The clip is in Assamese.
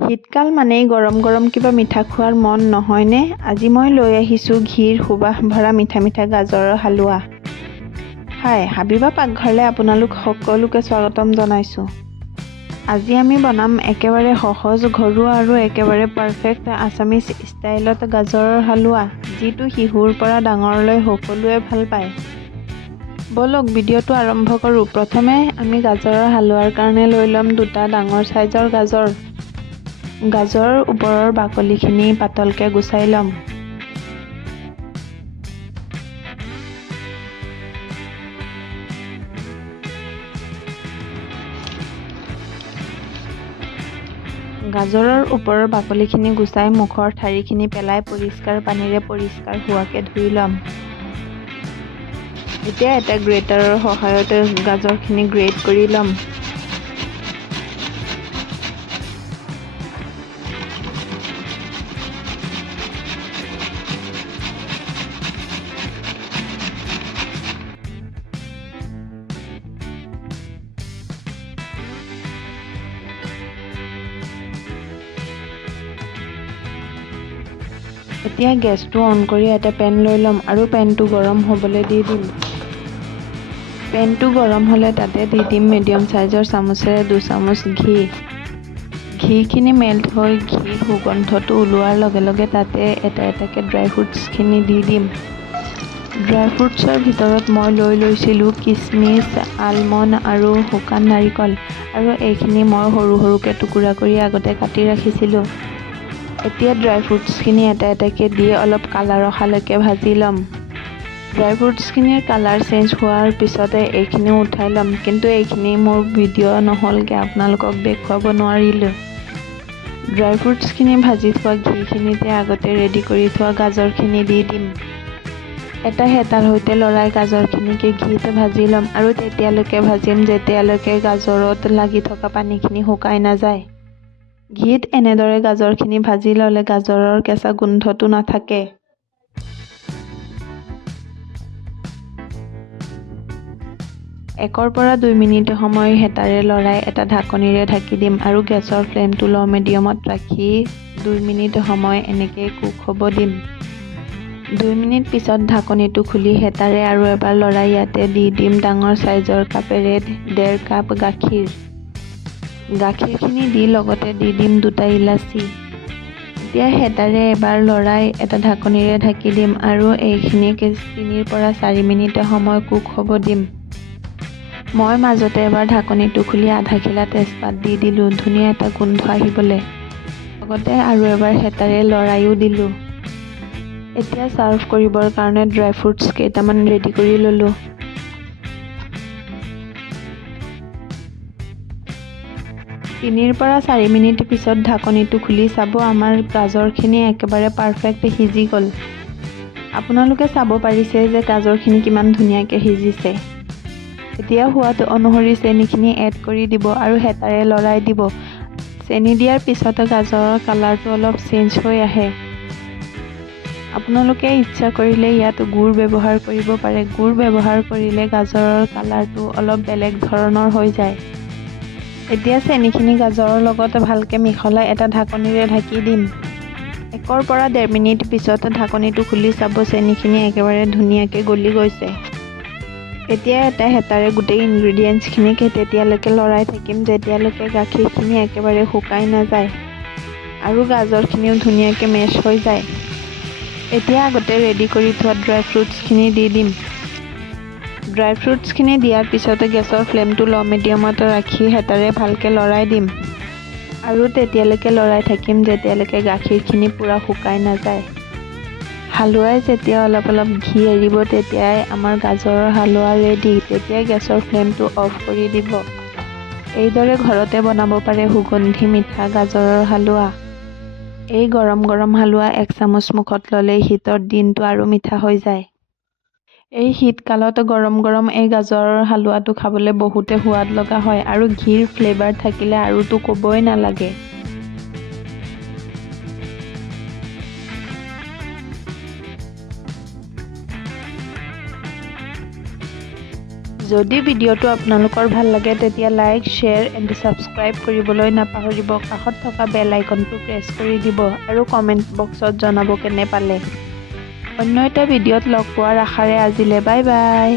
শীতকাল মানেই গৰম গৰম কিবা মিঠা খোৱাৰ মন নহয়নে? আজি মই লৈ আহিছোঁ ঘিৰ সুবাস ভৰা মিঠা মিঠা গাজৰৰ হালোৱা। হাই হাবিবা পাকঘৰলৈ আপোনালোক সকলোকে স্বাগতম জনাইছোঁ। আজি আমি বনাম একেবাৰে সহজ ঘৰুৱা আৰু একেবাৰে পাৰফেক্ট আছামিজ ষ্টাইলত গাজৰৰ হালোৱা, যিটো শিশুৰ পৰা ডাঙৰলৈ সকলোৱে ভাল পায়। বলক ভিডিঅ'টো আৰম্ভ কৰোঁ। প্ৰথমে আমি গাজৰৰ হালোৱাৰ কাৰণে লৈ ল'ম 2টা ডাঙৰ চাইজৰ গাজৰ। গাজৰৰ ওপৰৰ বাকলিখিনি পাতলকৈ গুচাই ল'ম। গাজৰৰ ওপৰৰ বাকলিখিনি গুচাই মুখৰ ঠাৰিখিনি পেলাই পৰিষ্কাৰ পানীৰে পৰিষ্কাৰ হোৱাকৈ ধুই ল'ম। এতিয়া এটা গ্ৰেটাৰৰ সহায়তে গাজৰখিনি গ্ৰেট কৰি ল'ম। এতিয়া গেছটো অন কৰি এটা পেন লৈ ল'ম আৰু পেনটো গৰম হ'বলৈ দি দিম। পেনটো গৰম হ'লে তাতে দি দিম মিডিয়াম চাইজৰ চামুচেৰে 2 চামুচ ঘি। ঘিখিনি মেল্ট হৈ ঘিৰ সুগন্ধটো ওলোৱাৰ লগে লগে তাতে এটা এটাকৈ ড্ৰাই ফ্ৰুটছখিনি দি দিম। ড্ৰাই ফ্ৰুটছৰ ভিতৰত মই লৈ লৈছিলোঁ কিচমিচ, আলমণ্ড আৰু শুকান নাৰিকল, আৰু এইখিনি মই সৰু সৰুকৈ টুকুৰা কৰি আগতে কাটি ৰাখিছিলোঁ। এতিয়া ড্ৰাই ফ্ৰুটছখিনি এটা এটাকৈ দি অলপ কালাৰ অহালৈকে ভাজি ল'ম। ড্ৰাই ফ্ৰুটছখিনিৰ কালাৰ চেঞ্জ হোৱাৰ পিছতে এইখিনিও উঠাই ল'ম, কিন্তু এইখিনি মোৰ ভিডিঅ' নহ'লগৈ, আপোনালোকক দেখুৱাব নোৱাৰিলোঁ। ড্ৰাই ফ্ৰুটছখিনি ভাজি থোৱা ঘিখিনিতে আগতে ৰেডি কৰি থোৱা গাজৰখিনি দি দিম। এটা হেতাৰ সৈতে লৰাই গাজৰখিনিকে ঘিত ভাজি ল'ম আৰু তেতিয়ালৈকে ভাজিম যেতিয়ালৈকে গাজৰত লাগি থকা পানীখিনি শুকাই নাযায়। ঘিত এনেদৰে গাজৰখিনি ভাজি ল'লে গাজৰৰ কেঁচা গোন্ধটো নাথাকে। একৰ পৰা 2 মিনিট সময় হেতাৰে লৰাই এটা ঢাকনিৰে ঢাকি দিম আৰু গেছৰ ফ্লেমটো ল' মিডিয়ামত ৰাখি 2 মিনিট সময় এনেকৈ কুক হ'ব দিম। 2 মিনিট পিছত ঢাকনিটো খুলি হেতাৰে আৰু এবাৰ লৰাই ইয়াতে দি দিম ডাঙৰ চাইজৰ কাপেৰে 1.5 কাপ গাখীৰ। গাখীৰখিনি দি লগতে দি দিম 2টা ইলাচি। এতিয়া হেতাৰে এবাৰ লৰাই এটা ঢাকনিৰে ঢাকি দিম আৰু এইখিনিক 3 পৰা 4 মিনিট সময় কুক হ'ব দিম। মই মাজতে এবাৰ ঢাকনিটো খুলি আধা খিলা তেজপাত দি দিলোঁ ধুনীয়া এটা গোন্ধ আহিবলৈ। লগতে আৰু এবাৰ হেতাৰে লৰাইও দিলোঁ। এতিয়া ছাৰ্ভ কৰিবৰ কাৰণে ড্ৰাই ফ্ৰুটছ কেইটামান ৰেডি কৰি ল'লোঁ। তিনিৰ পৰা 4 মিনিট পিছত ঢাকনিটো খুলি চাব, আমাৰ গাজৰখিনি একেবাৰে পাৰফেক্ট সিজি গ'ল। আপোনালোকে চাব পাৰিছে যে গাজৰখিনি কিমান ধুনীয়াকৈ সিজিছে। এতিয়া সোৱাদ অনুসৰি চেনিখিনি এড কৰি দিব আৰু হেতাৰে লৰাই দিব। চেনি দিয়াৰ পিছত গাজৰৰ কালাৰটো অলপ চেঞ্জ হৈ আহে। আপোনালোকে ইচ্ছা কৰিলে ইয়াত গুড় ব্যৱহাৰ কৰিব পাৰে। গুড় ব্যৱহাৰ কৰিলে গাজৰৰ কালাৰটো অলপ বেলেগ ধৰণৰ হৈ যায়। এতিয়া চেনিখিনি গাজৰৰ লগত ভালকৈ মিহলাই এটা ঢাকনিৰে ঢাকি দিম। 1 পৰা 1.5 মিনিট পিছত ঢাকনিটো খুলি চাব, চেনিখিনি একেবাৰে ধুনীয়াকৈ গলি গৈছে। এতিয়া এটা হেতাৰে গোটেই ইনগ্ৰিডিয়েণ্টছখিনিক তেতিয়ালৈকে লৰাই থাকিম যেতিয়ালৈকে গাখীৰখিনি একেবাৰে শুকাই নাযায় আৰু গাজৰখিনিও ধুনীয়াকৈ মেছ হৈ যায়। এতিয়া আগতে ৰেডি কৰি থোৱা ড্ৰাই ফ্ৰুটছখিনি দি দিম। ড্ৰাই ফ্ৰুটছখিনি দিয়াৰ পিছতে গেছৰ ফ্লেমটো ল' মিডিয়ামত ৰাখি হেতাৰে ভালকৈ লৰাই দিম আৰু তেতিয়ালৈকে লৰাই থাকিম যেতিয়ালৈকে গাখীৰখিনি পূৰা শুকাই নাযায়। হালোৱাই যেতিয়া অলপ অলপ ঘি এৰিব তেতিয়াই আমাৰ গাজৰৰ হালোৱা ৰেডি। তেতিয়া গেছৰ ফ্লেমটো অফ কৰি দিব। এইদৰে ঘৰতে বনাব পাৰে সুগন্ধি মিঠা গাজৰৰ হালোৱা। এই গৰম গৰম হালোৱা 1 চামুচ মুখত ল'লেই শীতৰ দিনটো আৰু মিঠা হৈ যায়। এই শীতকালত গৰম গৰম এই গাজৰৰ হালোৱাটো খাবলৈ বহুতে সোৱাদ লগা হয় আৰু ঘিৰ ফ্লেভাৰ থাকিলে আৰুতো ক'বই নালাগে। যদি ভিডিঅ'টো আপোনালোকৰ ভাল লাগে তেতিয়া লাইক, শ্বেয়াৰ এণ্ড ছাবস্ক্ৰাইব কৰিবলৈ নাপাহৰিব। কাষত থকা বেল আইকনটো প্ৰেছ কৰি দিব আৰু কমেণ্ট বক্সত জনাব কেনে পালে। অন্য এটা ভিডিঅ'ত লগ পোৱাৰ আশাৰে আজিলৈ বাই বাই।